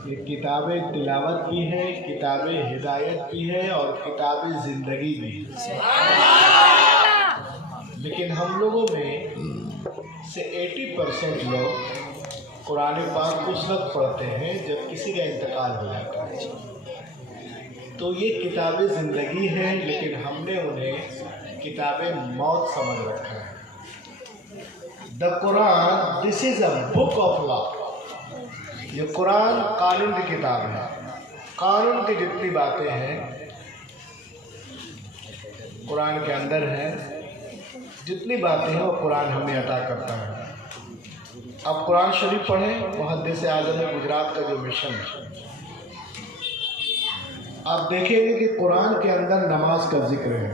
ये किताबें तिलावत भी है, किताबें हिदायत भी है और किताबें ज़िंदगी भी है। लेकिन हम लोगों में से 80% लोग कुरान पाक उस वक्त पढ़ते हैं जब किसी का इंतकाल हो जाता है। तो ये किताबें ज़िंदगी है, लेकिन हमने उन्हें किताबें मौत समझ रखा है। The Quran this is a book of law. ये कुरान कानून की किताब है। कानून की जितनी बातें हैं कुरान के अंदर है, जितनी बातें हैं वो कुरान हमें अता करता है। अब कुरान शरीफ पढ़ें, मुहद्दिस आज़म गुजरात का जो मिशन है, आप देखेंगे कि कुरान के अंदर नमाज का जिक्र है,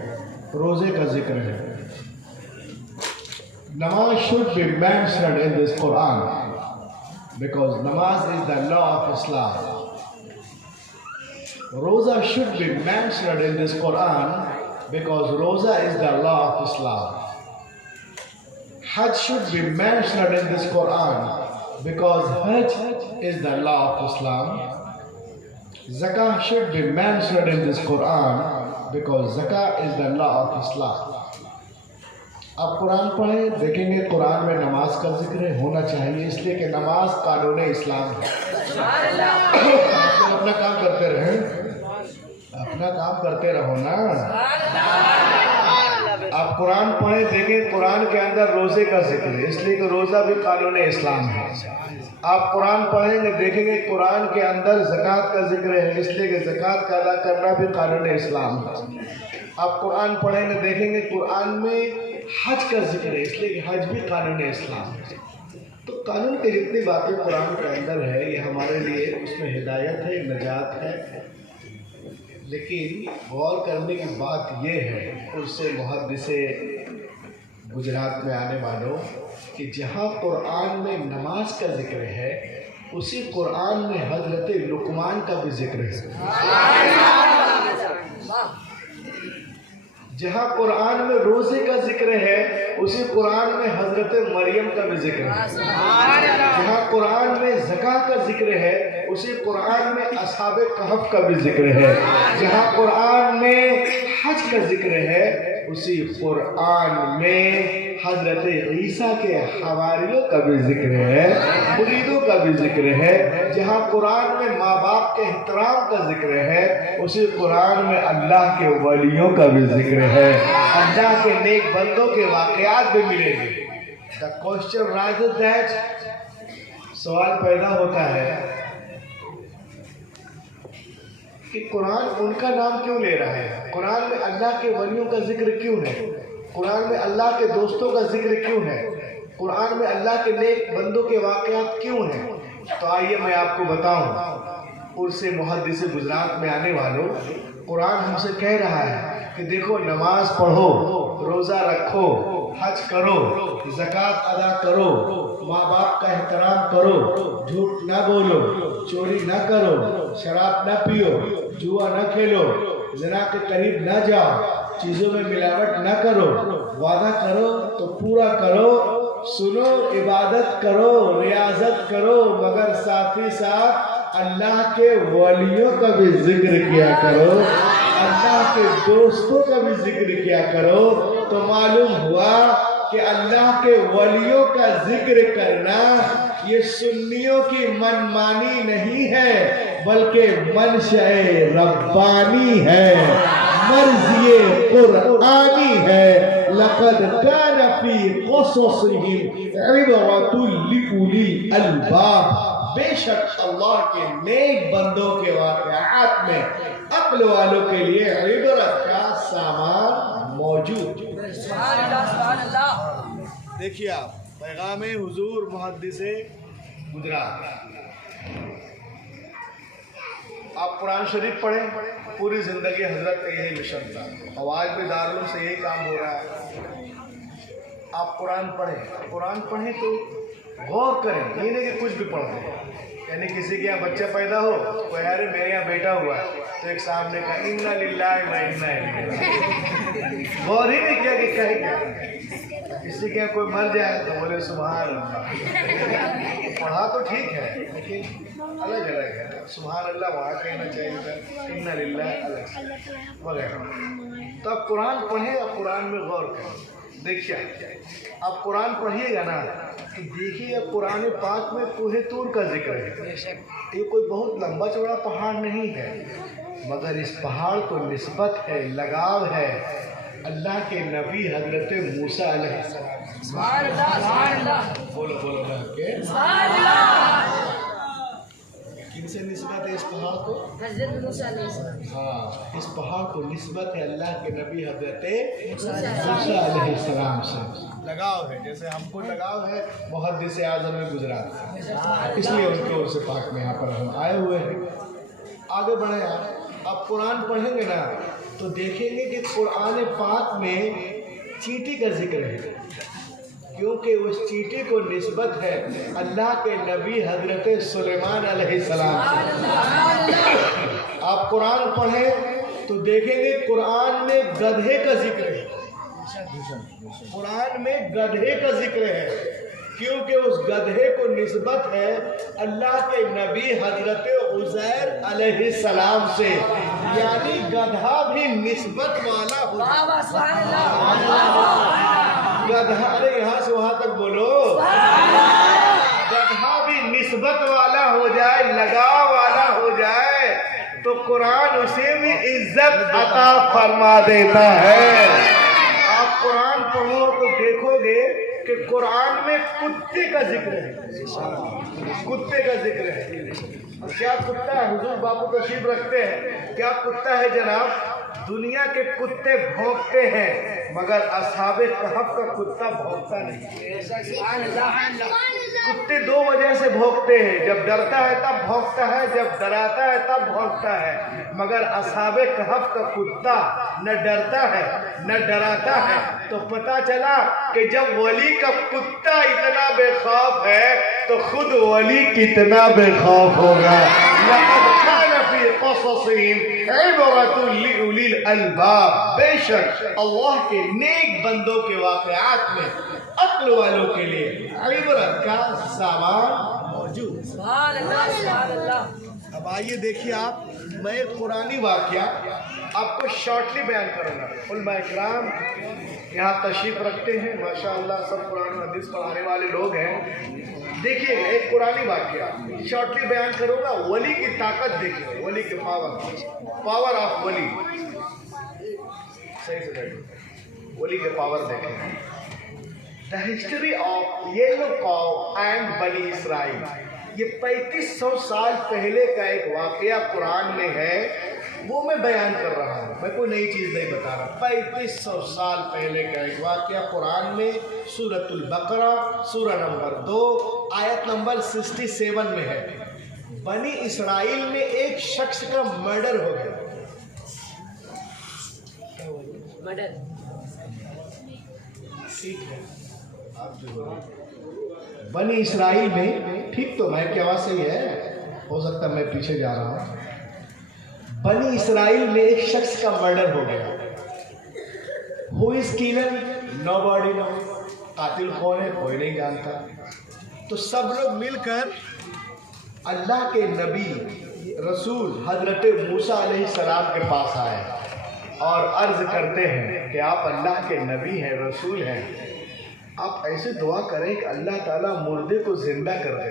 रोज़े का जिक्र है। नमाज should be mentioned in this Quran because namaz is the law of Islam. Roza should be mentioned in this Quran because Roza is the law of Islam. Hajj should be mentioned in this Quran because Hajj is the law of Islam. Zakah should be mentioned in this Quran because Zakah is the law of Islam. आप कुरान पढ़ें, देखेंगे कुरान में नमाज का जिक्र होना चाहिए, इसलिए कि नमाज कानून इस्लाम है। अपना काम करते रहें, अपना काम करते रहो ना। आप कुरान पढ़ें, देखें कुरान के अंदर रोज़े का जिक्र है, इसलिए कि रोज़ा भी कानून इस्लाम है। आप कुरान पढ़ेंगे, देखेंगे कुरान के अंदर ज़कात का जिक्र है, इसलिए कि ज़कात का अदा करना भी कानून इस्लाम है। आप कुरान पढ़ेंगे, देखेंगे कुरान में हज का जिक्र है, इसलिए कि हज भी कानून इस्लाम है। तो कानून की जितनी बातें कुरान के अंदर है, ये हमारे लिए उसमें हिदायत है, नजात है। लेकिन गौर करने की बात ये है उससे मुहद्दिसे गुजरात में आने वालों कि जहाँ कुरान में नमाज का जिक्र है, उसी कुरान में हजरत लुकमान का भी जिक्र है। जहाँ कुरान में रोज़े का जिक्र है, उसी कुरान में हजरत मरियम का भी जिक्र है। जहाँ कुरान में ज़कात का जिक्र है, उसी कुरान में असहाबे कहफ का भी जिक्र है। जहाँ कुरान में हज का जिक्र है, उसी कुरान में हजरत ईसा के हवारियों का भी जिक्र है, मुरीदों का भी जिक्र है। जहाँ कुरान में माँ बाप के एहतराम का जिक्र है, उसी कुरान में अल्लाह के वलियों का भी जिक्र है, अल्लाह के नेक बंदों के वाक़यात भी मिलेंगे। The question rises that, सवाल पैदा होता है कि कुरान उनका नाम क्यों ले रहा है? कुरान में अल्लाह के वलियों का जिक्र क्यों है? कुरान में अल्लाह के दोस्तों का जिक्र क्यों है? कुरान में अल्लाह के नेक बंदों के वाक़यात क्यों हैं? तो आइए मैं आपको बताऊं। उर्से मुहद्दिसे गुजरात में आने वालों, कुरान हमसे कह रहा है कि देखो, नमाज पढ़ो, रोज़ा रखो, हज करो, ज़कात अदा करो, माँ बाप का एहतराम करो, झूठ ना बोलो, चोरी ना करो, शराब ना पियो, जुआ ना खेलो, ज़िना के करीब ना जाओ, चीज़ों में मिलावट ना करो, वादा करो तो पूरा करो, सुनो, इबादत करो, रियाजत करो, मगर साथ ही साथ अल्लाह के वलियों का भी जिक्र किया करो, अल्लाह के दोस्तों का भी जिक्र किया करो। तो मालूम हुआ कि अल्लाह के वलियों का जिक्र करना ये सुन्नियों की मनमानी नहीं है, बल्कि मंशए रब्बानी है, मर्ज़िए कुरानी है। लक़द कान फ़ी क़ससिहिम इबरतुल लिउलिल अलबाब। बेशक अल्लाह के नेक बंदों के वाक़यात में अक्ल वालों के लिए इबरत का सामान मौजूद। देखिए आप, पैगामे हुजूर मुहद्दिसे गुजरात। आप कुरान शरीफ पढ़ें, पूरी ज़िंदगी हजरत का यही मिशन था, और आज भी दारुल से यही काम हो रहा है। आप कुरान पढ़ें, कुरान पढ़ें तो गौर करें, ये नहीं कि कुछ भी पढ़ दें। यानी किसी के यहाँ बच्चा पैदा हो, कोई अरे मेरे यहाँ बेटा हुआ है, तो एक साहब ने कहा इन्ना लिल्लाहि व इन्ना इलैहि राजिऊन, गौर ही नहीं किया कि कहे क्या। किसी के कोई मर जाए तो बोले सुभान अल्लाह। पढ़ा तो ठीक है लेकिन अलग अलग है। सुभान अल्लाह वहाँ कहना चाहिए था, इन्ना लिल्लाह अलग वगैरह। तो आप कुरान पढ़े और कुरान में गौर करें। देखिए आप कुरान पढ़िएगा ना तो देखिएगा कुरान पाक में कोहे तूर का जिक्र है। ये कोई बहुत लंबा चौड़ा पहाड़ नहीं है, मगर इस पहाड़ को निस्बत है, लगाव है अल्लाह के नबी हजरत मूसा अलैहिस्सलाम। बोलो बोलो के किनसे निस्बत है इस पहाड़ को? हजरत मूसा अलैहिस्सलाम। हाँ, इस पहाड़ को निस्बत है अल्लाह के नबी हजरत मूसा अलैहिस्सलाम से। लगाव है, जैसे हमको लगाव है मुहद्दिस आज़म गुजरात से, इसलिए उनके ओर से पाक में यहाँ पर हम आए हुए हैं। आगे बढ़े आप कुरान पढ़ेंगे ना तो देखेंगे कि कुरान पाक में चींटी का जिक्र है, क्योंकि उस चींटी को निस्बत है अल्लाह के नबी हजरत सुलेमान अलैहिस्सलाम से। आप कुरान पढ़ें तो देखेंगे कुरान में गधे का जिक्र है। कुरान में गधे का जिक्र है क्योंकि उस गधे को निस्बत है अल्लाह के नबी हजरत उज़ैर अलैहिस्सलाम से, यानी गधा भी निस्बत वाला हो गधा, अरे यहाँ से वहाँ तक बोलो, गधा भी निस्बत वाला हो जाए, लगाव वाला हो जाए तो कुरान उसे भी इज्जत अता फरमा देता है। आप कुरान पढ़ो तो देखोगे कि कुरान में कुत्ते का जिक्र है, कुत्ते का जिक्र है। और क्या कुत्ता है? हुजूर बापू तशरीफ रखते हैं, क्या कुत्ता है जनाब? दुनिया के कुत्ते भौंकते हैं मगर असहाबे कहफ का कुत्ता भौंकता नहीं। कुत्ते दो वजह से भौंकते हैं, जब डरता है तब भौंकता है, जब डराता है तब भौंकता है, मगर असहाबे कहफ का कुत्ता न डरता है न डराता है। तो पता चला कि जब वली का कुत्ता इतना बेखौफ है तो खुद वली कितना बेखौफ होगा। बेशक अल्लाह के नेक बंदों के वाक़यात में अक्ल वालों के लिए इबरत का सामान मौजूद। अब आइए देखिए आप, मैं कुरानी वाक़या आपको शॉर्टली बयान करूँगा। उलमा इकराम यहाँ तशरीफ रखते हैं, माशाअल्लाह सब कुरान हदीस पढ़ाने वाले लोग हैं। देखिए एक कुरानी वाक़या शॉर्टली बयान करूँगा। वली की ताकत देखिए, वली के पावर ऑफ वली, सही से देखिए, वली के पावर देखें। The history of yellow cow and बनी इसराइल, ये 3500 साल पहले का एक वाक़या कुरान में है, वो मैं बयान कर रहा हूँ, मैं कोई नई चीज़ नहीं बता रहा। 3500 साल पहले का एक वाक़या कुरान में सूरतुल बकरा सूरा नंबर 2 आयत नंबर 67 में है। बनी इसराइल में एक शख्स का मर्डर हो गया। मर्डर ठीक है, आप जो बनी इसराइल में, ठीक तो मैं की आवाज़ सही है, हो सकता है मैं पीछे जा रहा हूँ। बनी इसराइल में एक शख्स का मर्डर हो गया। Who is killer? Nobody know. कातिल कौन है कोई नहीं जानता। तो सब लोग मिलकर अल्लाह के नबी रसूल हजरत मूसा अलैहिस्सलाम के पास आए और अर्ज करते हैं कि आप अल्लाह के नबी हैं, रसूल हैं, आप ऐसे दुआ करें कि अल्लाह ताला मुर्दे को जिंदा कर दे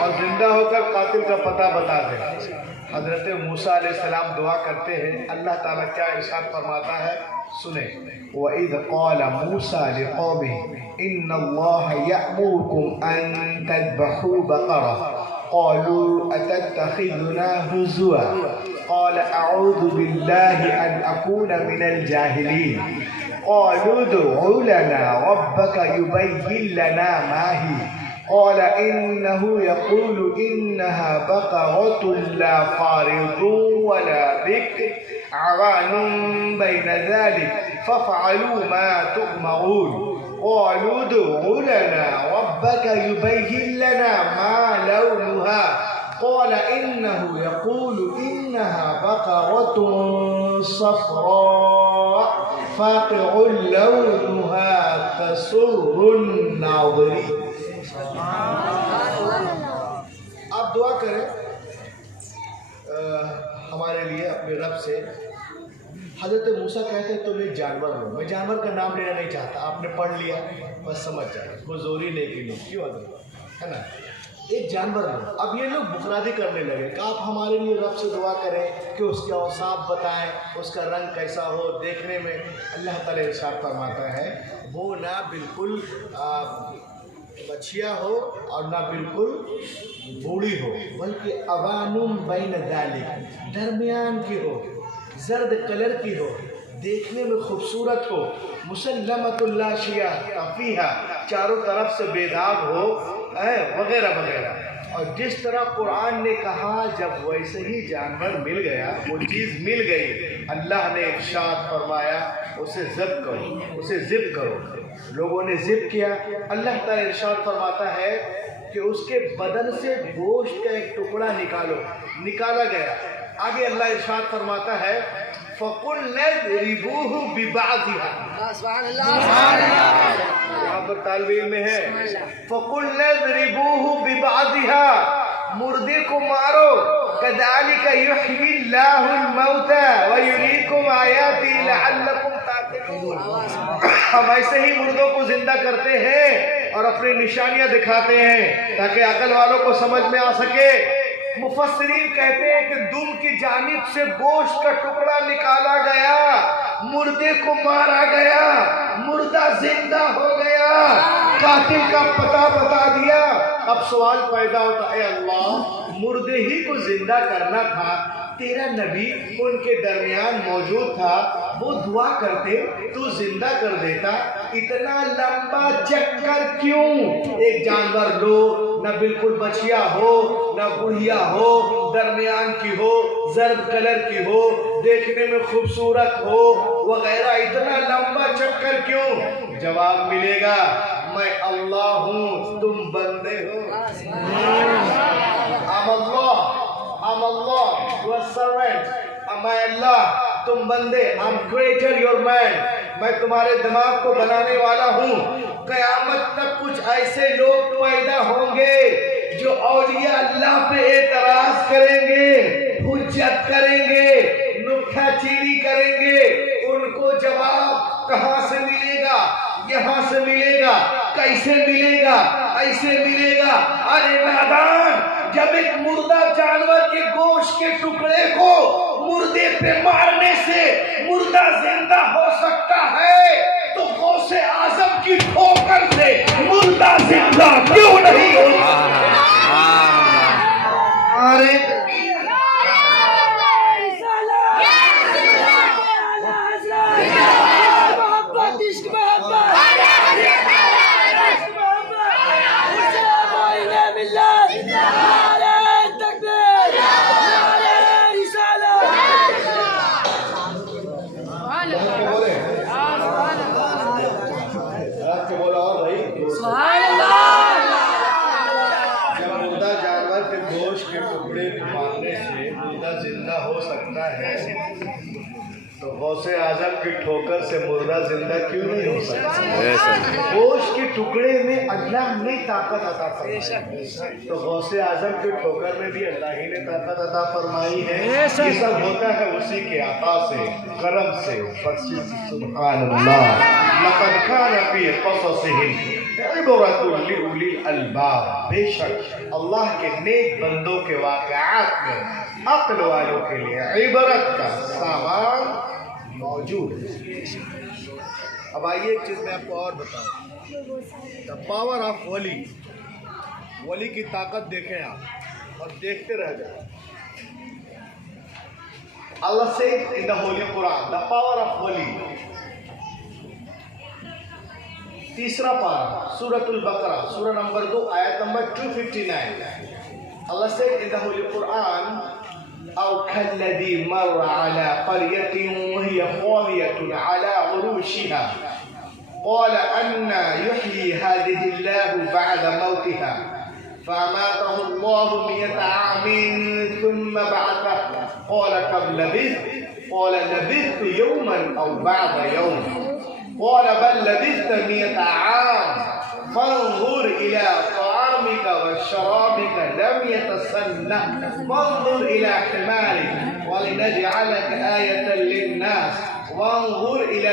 और जिंदा होकर कातिल का पता बता दे। हजरत मूसा अलैहिस्सलाम दुआ करते हैं, अल्लाह ताला क्या इरशाद फरमाता है सुने। वइज़ क़ाल मूसा लिक़ौमिही इन्नल्लाह यअमुरुकुम अन तज़बहू बक़रा क़ालू अतत्तख़िज़ुना हुज़ुवा क़ाल अऊज़ु बिल्लाहि अन अकून मिनल जाहिलीन क़ालू उदउ लना रब्बक युबय्यिन लना मा ही क़ाल इन्नहु यक़ूलु इन्नहा बक़रतुन ला फ़ारिदुन वला बिक्र अवानुन बैन ज़ालिक फ़फ़अलू मा तुअमरून क़ालू उदउ लना रब्बक युबय्यिन लना मा लौनुहा क़ाल इन्नहु यक़ूलु इन्नहा बक़रतुन सफ़रा फाक़िउल लौनुहा तसुर्रुन नाज़िरीन। आप दुआ करें हमारे लिए अपने रब से। हज़रत मूसा कहते हैं तुम एक जानवर हो। मैं जानवर का नाम लेना नहीं चाहता, आपने पढ़ लिया बस समझ जाए, कोई जोरी नहीं की नहीं, क्यों है ना, एक जानवर हो। अब ये लोग बुखरादी करने लगे कि आप हमारे लिए रब से दुआ करें कि उसके औसाफ बताएं, उसका रंग कैसा हो देखने में। अल्लाह ताला इरशाद फरमाता है वो ना बिल्कुल बछिया हो और ना बिल्कुल बूढ़ी हो, बल्कि अवानुम बैन ज़ालिक, दरमियान की हो, जर्द कलर की हो, देखने में खूबसूरत हो, मुसल्लमतुल ला शिया फीहा, चारों तरफ से बेदाग हो, वगैरह वगैरह। और जिस तरह कुरान ने कहा जब वैसे ही जानवर मिल गया, वो चीज़ मिल गई, अल्लाह ने इरशाद फरमाया उसे ज़िब करो, उसे ज़िब करो। लोगों ने ज़िब किया। अल्लाह ताला इरशाद फरमाता है कि उसके बदन से गोश्त का एक टुकड़ा निकाला गया। आगे अल्लाह इरशाद फरमाता है फ़कुल्नज़रिबूहु बिबाज़िहा, यहाँ पर तालवील में है फ़कुल्नज़रिबूहु बिबाज़िहा, मुर्दे को मारो, कज़ालिका युह्यिल्लाहुल मौता व युरीकुम आयातिही लअल्लकुम ताक़िलून। हम ऐसे ही मुर्दों को जिंदा करते हैं और अपनी निशानियां दिखाते हैं ताकि अकल वालों को समझ में आ सके। मुफस्सिरीन कहते हैं कि दुम की जानिब से गोश्त का टुकड़ा निकाला गया, मुर्दे को मारा गया, मुर्दा जिंदा हो गया, कातिल का पता बता दिया। अब सवाल पैदा होता है अल्लाह मुर्दे ही को जिंदा करना था, तेरा नबी उनके दरमियान मौजूद था, वो दुआ करते तू जिंदा कर देता, इतना लंबा चक्कर क्यों? एक जानवर लो, न बिल्कुल बछिया हो, न बुढ़िया हो, दरमियान की हो, जर्द कलर की हो, देखने में खूबसूरत हो वगैरह, इतना लंबा चक्कर क्यों? जवाब मिलेगा मैं अल्लाह हूँ, तुम बंदे हो। I'm Allah, you are servant. मैं अल्लाह, तुम बंदे। I'm creator, your man. मैं तुम्हारे दिमाग को बनाने वाला हूँ। क़यामत तक कुछ ऐसे लोग पैदा होंगे जो औलिया अल्लाह पे एतराज करेंगे, हुज्जत करेंगे, नुक्ताचीनी करेंगे। उनको जवाब कहाँ से मिलेगा? यहाँ से मिलेगा। कैसे मिलेगा? ऐसे मिलेगा। अरे नादान, जब एक मुर्दा जानवर के गोश्त के टुकड़े को मुर्दे पे मारने से मुर्दा जिंदा हो सकता है, तो गौसे आजम की ठोकर से मुर्दा जिंदा क्यों नहीं हो सकता? अरे गौसे आजम की ठोकर से मुर्दा जिंदा क्यों नहीं हो सकता? गोश्त के टुकड़े में अल्लाह ने ताकत अता फरमाई, तो गौसे आजम की ठोकर में भी अल्लाह ही ने ताकत अता फरमाई है। ये सब होता है उसी के अता से, करम से। सुभान अल्लाह, लक़द कान फ़ी क़ससिहिम इबरतुन लिउलिल अलबाब। बेशक अल्लाह के नेक बंदों के वाक़यात में अक्ल वालों के लिए इबरत का सामान मौजूद है। अब आइए एक चीज मैं आपको और बताऊं, द पावर ऑफ वली। वली की ताकत देखें आप और देखते रह जाए। अल्लाह से in the holy Quran, the power of वली। तीसरा पारा सूरतुल बकरा, सूरा नंबर 2 आयत नंबर 259। अल्लाह से इन द होली कुरान औ कल्लज़ी मर्र अला क़रयतिन वहिय ख़ावियतुन अला उरूशिहा क़ाल अन्ना युह्यी हाज़िहिल्लाहु बअद मौतिहा फ़अमातहु अल्लाहु मियता आमिन थुम्मा बअसह क़ाल कम लबिस्त क़ाल लबिस्तु यौमन औ बअद यौम क़ाल बल लबिस्त मियत आम फंजुर इला तआमिका व शराबिका लम यतसन्ना फंजुर इला हिमारिक वलिनजअलक आयतन लिन्नास वंजुर इला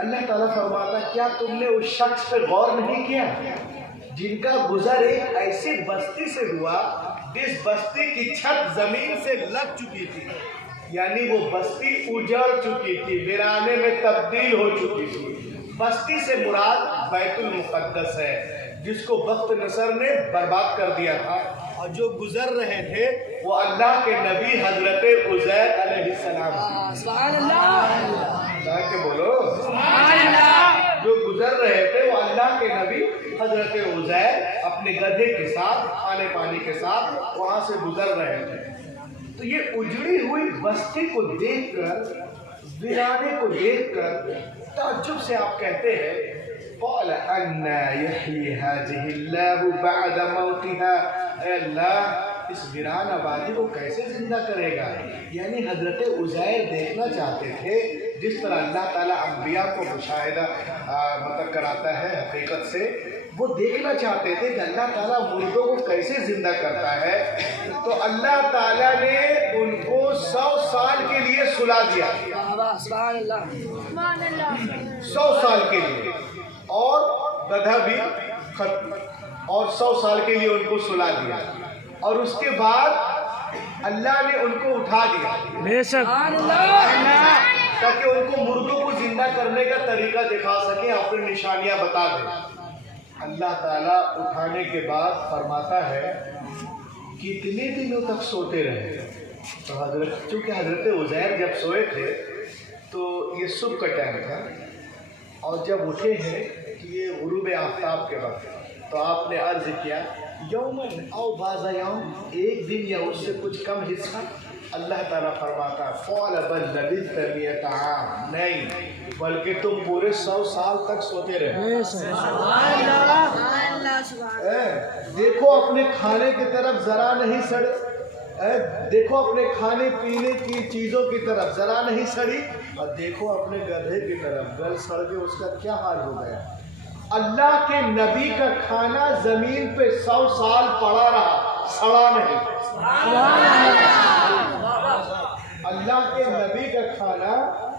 अल्लाह ताला फरमाता क्या तुमने उस शख्स पे गौर नहीं किया जिनका गुजर एक ऐसी बस्ती से हुआ जिस बस्ती की छत जमीन से लग चुकी थी, यानी वो बस्ती उजड़ चुकी थी, वीराने में तब्दील हो चुकी थी। बस्ती से मुराद बैतुल मुक़द्दस है जिसको वक्त नसर ने बर्बाद कर दिया था, और जो गुजर रहे थे वो अल्लाह के नबी हजरत उज़ैर अलैहिस्सलाम के बोलो जो गुजर रहे थे वो अल्लाह के नबी हजरत उज़ैर अपने गधे के साथ खाने पानी के साथ वहां से गुजर रहे थे। तो ये उजड़ी हुई बस्ती को देखकर, वीराने को देखकर ताज्जुब से आप कहते हैं क़ाल अन्ना यहयी हाज़िहिल्लाहु बअद मौतिहा, अल्लाह इस वीरान आबादी को कैसे जिंदा करेगा। यानी हजरत उज़ैर देखना चाहते थे जिस तरह अल्लाह ताला अंबिया को मुशाहिदा मतलब कराता है हकीकत से, वो देखना चाहते थे कि अल्लाह ताला मुर्दों को कैसे जिंदा करता है। तो अल्लाह ताला ने उनको 100 साल के लिए सुला दिया, 100 साल के लिए, और गधा भी खत्म, और 100 साल के लिए उनको सुला दिया, और उसके बाद अल्लाह ने उनको उठा दिया ताकि उनको मुर्दों को जिंदा करने का तरीका दिखा सके, अपनी निशानियां बता दें। अल्लाह ताला उठाने के बाद फरमाता है कितने दिनों तक सोते रहे। तो चूँकि हजरत उज़ैर जब सोए थे तो ये सुबह का टाइम था, और जब उठे हैं कि ये गुरूब आफ्ताब के वक्त, तो आपने अर्ज किया यौमन औ बाज़ा यौम, एक दिन या उससे कुछ कम हिस्सा। अल्लाह ताला फरमाता क़ाल बल लबिस्त मियत आम, नहीं बल्कि तुम पूरे 100 साल तक सोते रहे। देखो अपने खाने की तरफ जरा नहीं सड़े, देखो अपने खाने पीने की चीज़ों की तरफ जरा नहीं सड़ी, और देखो अपने गधे की तरफ गल सड़ के उसका क्या हाल हो गया। अल्लाह के नबी का खाना जमीन पे 100 साल पड़ा रहा, सड़ा नहीं। अल्लाह के नबी का खाना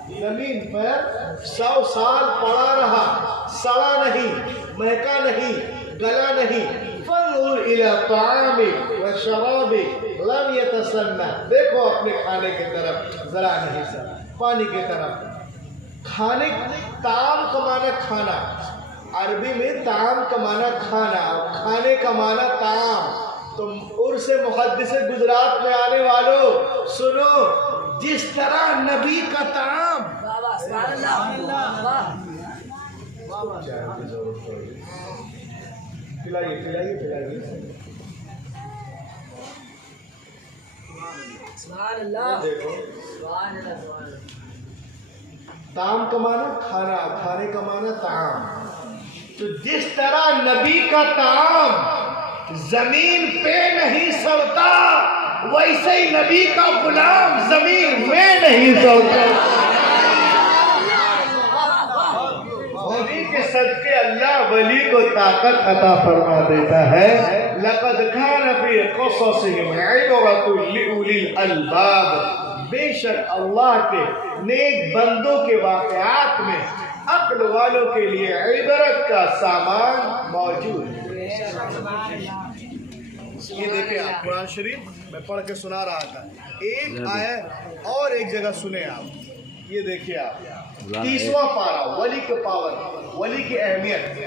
जमीन पर 100 साल पड़ा रहा, सड़ा नहीं, महका नहीं, गला नहीं। फंजुर इला तामिक व शराबिक लम यतसन्ना, देखो अपने खाने की तरफ जरा नहीं सड़ा, पानी की तरफ। खाने ताम का माना खाना, अरबी में ताम का माना खाना, खाने का माना ताम। तो उर्स मुहद्दिस गुजरात में आने वालों सुनो, जिस तरह नबी का ताम पिलाइए पिलाइए पिलाइए। देखो ताम का माना खाना, खाने का माना ताम। तो जिस तरह नबी का ताम जमीन पे नहीं सड़ता, वैसे ही नबी का गुलाम जमीन में नहीं सड़ता। नबी के सदके अल्लाह वली को ताकत अता फरमा देता है। लक़द कान फ़ी क़ससिहिम इबरतुन लिउलिल अलबाब, बेशक अल्लाह के नेक बंदों के वाक़यात में अक्ल वालों के लिए इबरत का सामान मौजूद है। ये देखिए आप कुरान शरीफ मैं पढ़ के सुना रहा था, एक आयत और एक जगह सुने आप। ये देखिए आप 30वां पारा, वली के पावर, वली की अहमियत।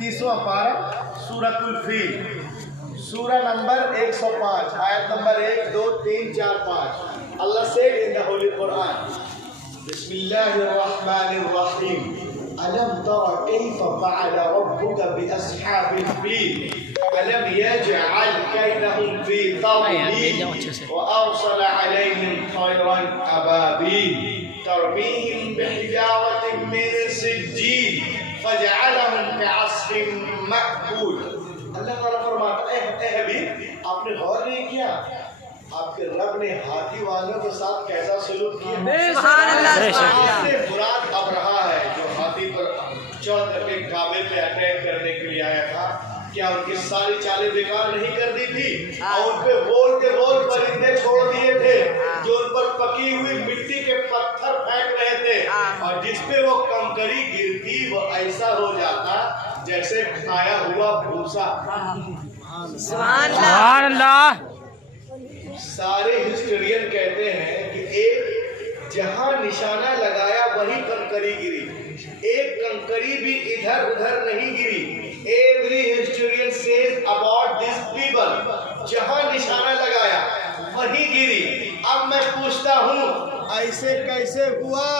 30वां पारा सूरतुल फील, सूरा नंबर 105, आयत नंबर 1, 2, 3, 4, 5। अल्लाह से इन द होली कुरान, बिस्मिल्लाहिर्रहमानिर्रहीम, अलम तरा कैफ फअल रब्बुका बिअस्हाबिल फील अलम यजअल कैदहुम फी तदलील व अरसल अलैहिम तयरन अबाबील तरमीहिम बिहिजारतिन मिन सिज्जील फजअलहुम कअस्फिन मअकूल। अल्लाह ताला फरमाता है, ए हबीब, आपने गौर नहीं किया आपके रब ने हाथी वालों के साथ कैसा सलूक किया? मुराद अब रहा है जो हाथी पर चढ़ करके काबे पे अटैक करने के लिए आया था, क्या उनकी सारी चालें बेकार नहीं कर दी थी? और उन पे गोल के गोल परिंदे छोड़ दिए थे जो उन पर पकी हुई मिट्टी के पत्थर फेंक रहे थे, और जिसपे वो कंकरी गिरती वो ऐसा हो जाता जैसे खाया हुआ भूसा। सुभान अल्लाह। सारे हिस्टोरियन कहते हैं कि एक जहां निशाना लगाया वही कंकरी गिरी, एक कंकरी भी इधर उधर नहीं गिरी। Every historian says about this people, जहां निशाना लगाया वही गिरी। अब मैं पूछता हूँ ऐसे कैसे हुआ?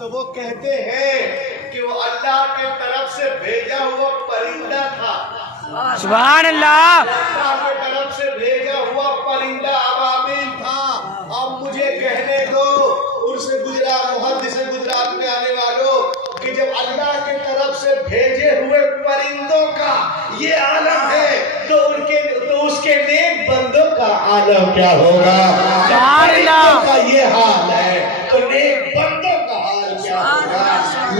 तो वो कहते हैं कि वो अल्लाह के तरफ से भेजा हुआ परिंदा था। सुभान अल्लाह। अल्लाह की तरफ से भेजा हुआ परिंदा अबाबिल था। अब मुझे कहने दो उर्से गुजरात मुहद्दिस गुजरात में आने वालों कि जब अल्लाह की तरफ से भेजे हुए परिंदों का ये आलम है तो उसके नेक बंदों का आलम क्या होगा? परिंदों का ये हाल है तो नेक बंदों का हाल क्या होगा?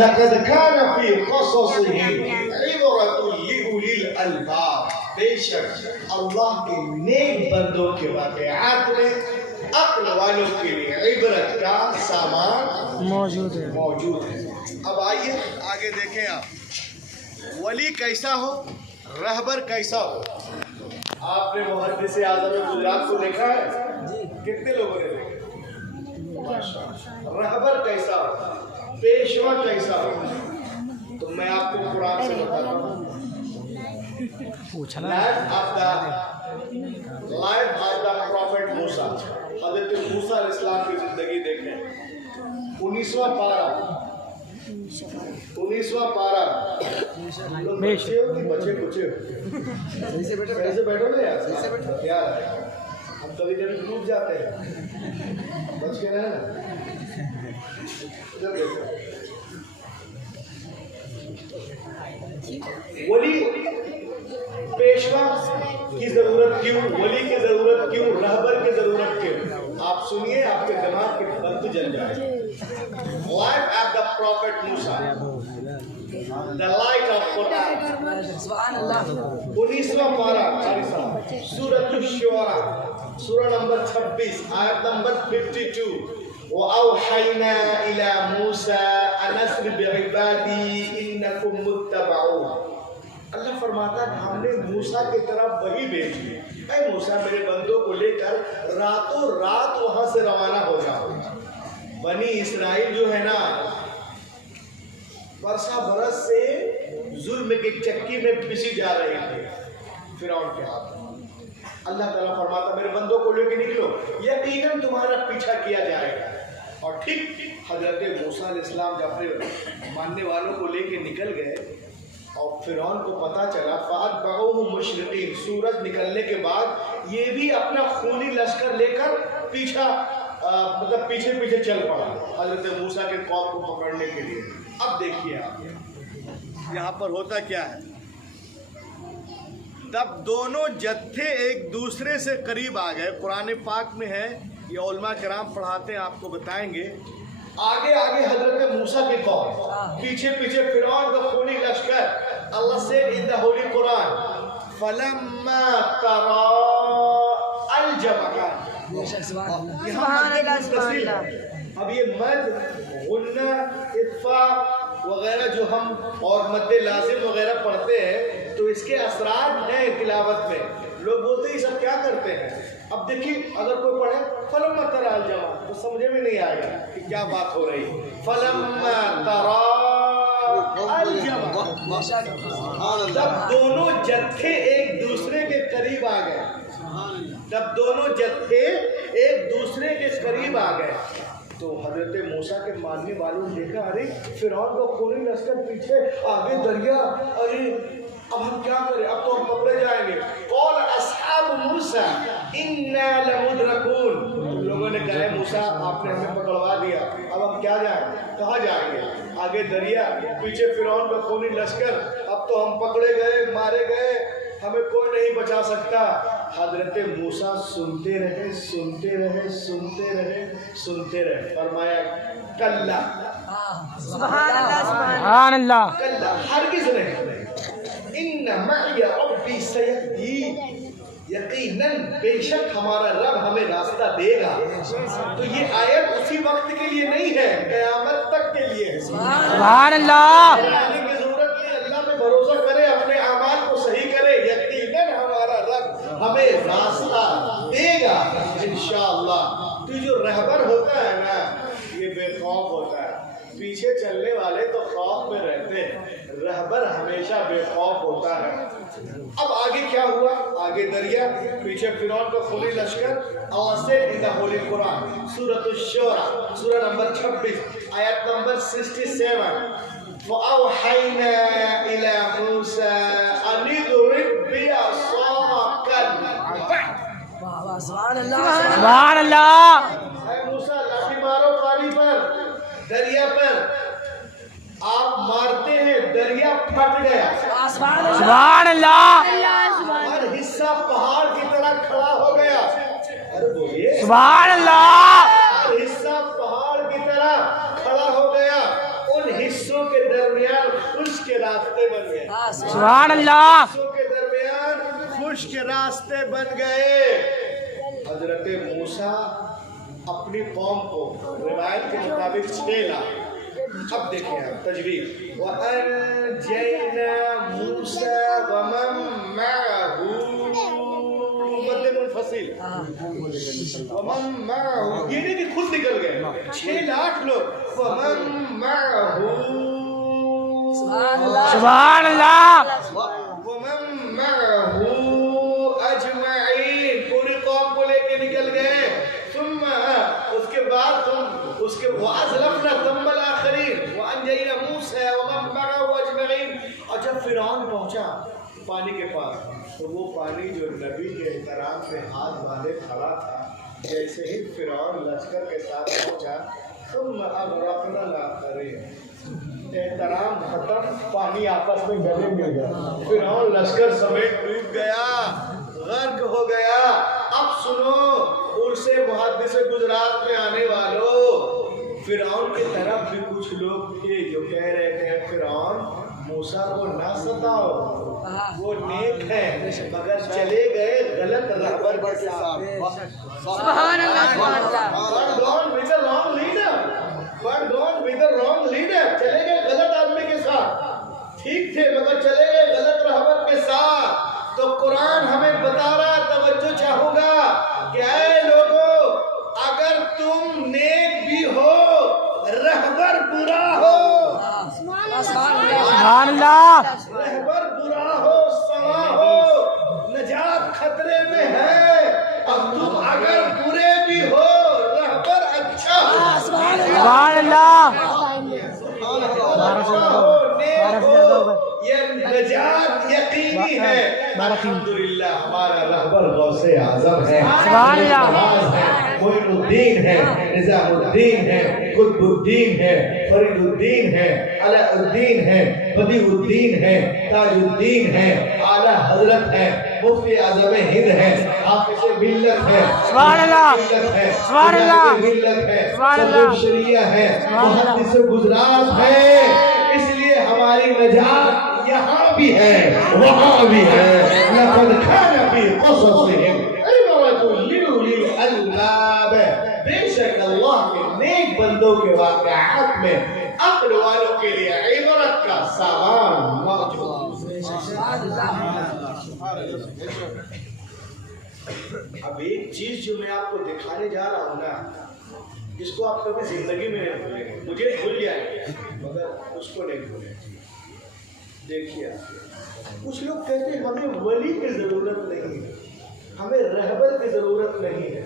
लक़द कान फी क़ससिहिम इबरतुन लिउलिल अलबाब, बेशक अल्लाह के नेक बंदों के वाक़यात में अक्ल वालों के लिए इबरत का सामान मौजूद है। अब आइए आगे देखें आप, वली कैसा हो, रहबर कैसा हो। आपने मुहद्दिस आज़म गुजरात को देखा है? कितने लोगों ने देखा? रहबर कैसा हो, पेशवा कैसा हो? तो मैं आपको कुरान से बताता हूँ। लाइफ ऑफ द प्रॉफिट मूसा, हज़रत मूसा अलैहिस्सलाम की जिंदगी देखें। 19वां पारा बच्चे हो कि बच्चे कुचे हो? कैसे बैठो ना यार, हम कभी डूब जाते हैं, बच के रहे ना। जब देखो वली पेशवा की जरूरत क्यों, वली की जरूरत क्यों, रहबर की जरूरत क्यों? आप सुनिए, आपके दिमाग के बत्ती जल जाए। Life of the Prophet Musa, the light of Quran, 19वां पारा, सूरह शुआरा, सूरह नंबर 26, आयत नंबर 52। वअौहैना इला मूसा अन अस्रि बिइबादी इन्नकुम मुत्तबऊन। अल्लाह फरमाता है हमने मूसा की तरफ वही भेजी, ऐ मूसा मेरे बंदों को लेकर रातों रात वहां से रवाना हो जाओ। बनी इसराइल जो है ना, बरसा बरस से जुल्म की चक्की में पिसी जा रही थी फिरौन के हाथ। अल्लाह ताला फरमाता मेरे बंदों को लेकर निकलो, यकीनन तुम्हारा पीछा किया जाएगा। और ठीक हजरत मूसा अलैहिस्सलाम जब अपने मानने वालों को लेकर निकल गए और फिरौन को पता चला, फ़अतबअूहुम मुशरिकीन, सूरज निकलने के बाद ये भी अपना खूनी लश्कर लेकर पीछे पीछे चल पड़ा हजरत मूसा के कौम को पकड़ने के लिए। अब देखिए आप यहाँ पर होता क्या है, तब दोनों जत्थे एक दूसरे से करीब आ गए। कुरान पाक में है, ये उलमा किराम पढ़ाते हैं, आपको बताएंगे। आगे आगे हजरत मूसा की कौम, पीछे पीछे फिरौन का खूनी लश्कर। अल्लाह से इन द होली कुरान, फलम्मा तरा अल जमआन, अब ये मद गुन्ना इत्फा वगैरह जो हम और मद्दे लाजिम वगैरह पढ़ते हैं तो इसके असरात हैं तिलावत में। लोग बोलते ही सब क्या करते हैं। अब देखिए अगर कोई पढ़े फलम्मा तरा अल जमआन तो समझे में नहीं आएगा कि क्या बात हो रही है। फलम्मा तरा अल जमआन, जब दोनों जत्थे एक दूसरे के करीब आ गए, जब दोनों जत्थे एक दूसरे के करीब आ गए तो हजरत मूसा के मानने वालों ने देखा, अरे फिरौन को खूनी लश्कर पीछे, आगे दरिया, अरे अब हम क्या करें, अब तो हम पकड़े जाएंगे। कौल अस्हाब मूसा इन्ना लमुद्रकून, लोगों ने कहा मूसा आपने हमें पकड़वा दिया, अब हम क्या जाएं, कहाँ जाएंगे? आगे दरिया, पीछे फिरौन का खूनी लश्कर, अब तो हम पकड़े गए, मारे गए, हमें कोई नहीं बचा सकता। हजरत मूसा सुनते रहे, सुनते रहे, सुनते रहे, सुनते रहे। फरमाया कल्ला, सुभान अल्लाह, कल्ला, हरगिज़ नहीं, इन्ना मइया रब्बी सयहदीन, यकीनन बेशक हमारा रब हमें रास्ता देगा। तो ये आयत उसी वक्त के लिए नहीं है, क़यामत तक के लिए है। सुभान अल्लाह, की जरूरत नहीं, अल्लाह पे भरोसा करे, अपने अमाल को सही करे, यकीनन हमारा रब हमें रास्ता देगा इंशाअल्लाह। तो जो रहबर होता है ना, ये बेखौफ होता है, पीछे चलने वाले तो खौफ में रहते हैं, रहबर हमेशा बेखौफ होता है। अब आगे क्या हुआ? आगे दरिया, पीछे फिरौन का खूनी लश्कर। अल्लाह से इन द होली कुरान सूरत अश-शूरा, सूरा नंबर 26 आयत नंबर 67, फ़अवहैना इला मूसा अन इज़रिब बिअसाकल, सुभान अल्लाह, मूसा लाठी मारो पानी पर, दरिया पर। आप मारते हैं, दरिया फट गया, सुभान अल्लाह, हर हिस्सा पहाड़ की तरह खड़ा हो गया। अरे बोलिए सुभान अल्लाह, हर हिस्सा पहाड़ की तरह खड़ा हो गया। उन हिस्सों के दरमियान खुश के रास्ते बन गए, सुभान अल्लाह, हिस्सों के दरमियान खुश के रास्ते बन गए। हजरत मूसा अपनी कौम को रिवायत के मुताबिक 6 लाख। अब देखिए आप तजवीज़, वअनजैना मूसा वमन मअहू, मद्दे मुनफसिल, वमन मअहू, ये नहीं कि खुद निकल गए, 6 लाख लोग, वमन मअहू, सुभान अल्लाह, वमन मअहू अजमईन, पूरी कौम को लेके निकल गए। उसके बाद उसके वअज़लफ़ना थम्मल आखिरीन वअनजैना मूसा वमन मअहू अजमईन। और जब फिरौन पहुंचा पानी के पास, तो वो पानी जो नबी के एहतराम पे हाथ बांधे खड़ा था, जैसे ही फिरौन लश्कर के साथ पहुंचा, तुम अग़रक़ना आखिरीन, एहतराम खत्म, पानी आपस में गले मिल गया, फिरौन लश्कर समेत डूब गया, गर्क हो गया। अब सुनो, उर्से मुहद्दिस गुजरात में आने वालों, फिरौन की तरफ भी कुछ लोग थे जो कह रहे थे फिरौन मूसा को ना सताओ, वो नेक है, मगर चले गए गलत रहबर के साथ। सुभान अल्लाह, सुभान अल्लाह, But gone with the wrong leader, but gone with the wrong leader, चले गए गलत आदमी के साथ। ठीक थे मगर चले गए गलत रहबर के साथ। तो कुरान हमें बता रहा, तवज्जो चाहूंगा कि ऐ लोगों, अगर तुम नेक भी हो, रहबर बुरा हो, सुभान अल्लाह, रहबर बुरा हो, सवा हो, नजात खतरे में है। अब तुम अगर बुरे भी हो, रहबर अच्छा हो, सुभान अल्लाह, नेक हो, ये नजात यकीनी है। अल्हम्दुलिल्लाह हमारा रहबर गौसे आज़म है, सुभान अल्लाह, मोइनुद्दीन है, निज़ामुद्दीन है, कुतुबुद्दीन है, फरीदुद्दीन है, अलाउद्दीन है, बदीउद्दीन है, ताजुद्दीन है, आला हजरत है, मुफ्ती आज़म हिंद है, हाफिज़ मिल्लत है, सुभान अल्लाह, मिल्लत है, सुभान अल्लाह, मिल्लत है, सुभान अल्लाह, शरीया है, मुहद्दिस गुजरात है। इसलिए हमारी नजात यहाँ भी है, वहाँ भी है। लक़द कान फी क़ससिहिम इबरतुन लिउलिल अलबाब, बेशक अल्लाह के नेक बंदों के वाक़यात में अक्ल वालों के लिए इबरत का सामान मौजूद है। अब एक चीज जो मैं आपको दिखाने जा रहा हूँ ना, इसको आप कभी जिंदगी में नहीं भूलेंगे, मुझे भूल जाएंगे मगर उसको नहीं भूलेंगे। देखिए, कुछ लोग कहते हैं हमें वली की जरूरत नहीं है, हमें रहबर की जरूरत नहीं है।